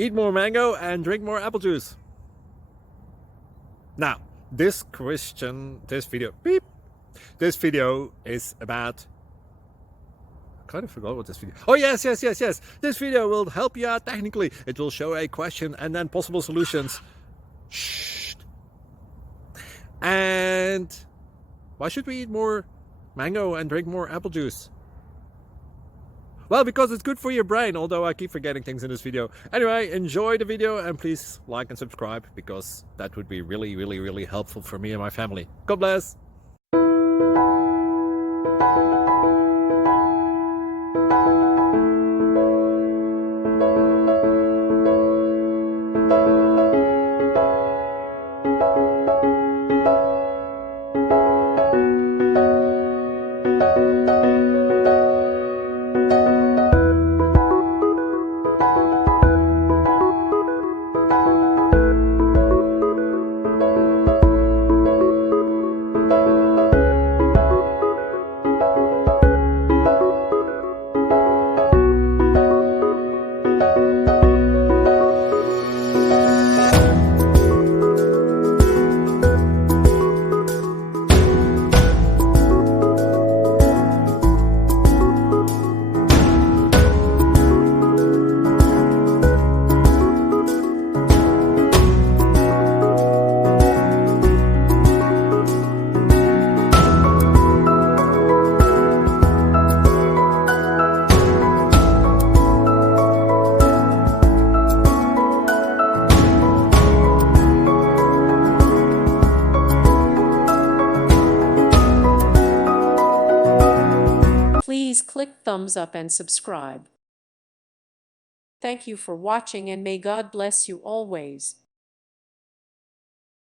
Eat more mango and drink more apple juice. Now, this video is about, I kind of forgot what this video. Oh, yes. This video will help you out technically. It will show a question and then possible solutions. Shh. And why should we eat more mango and drink more apple juice? Well, because it's good for your brain, although I keep forgetting things in this video. Anyway, enjoy the video and please like and subscribe, because that would be really helpful for me and my family. God bless! Please click thumbs up and subscribe. Thank you for watching and may God bless you always.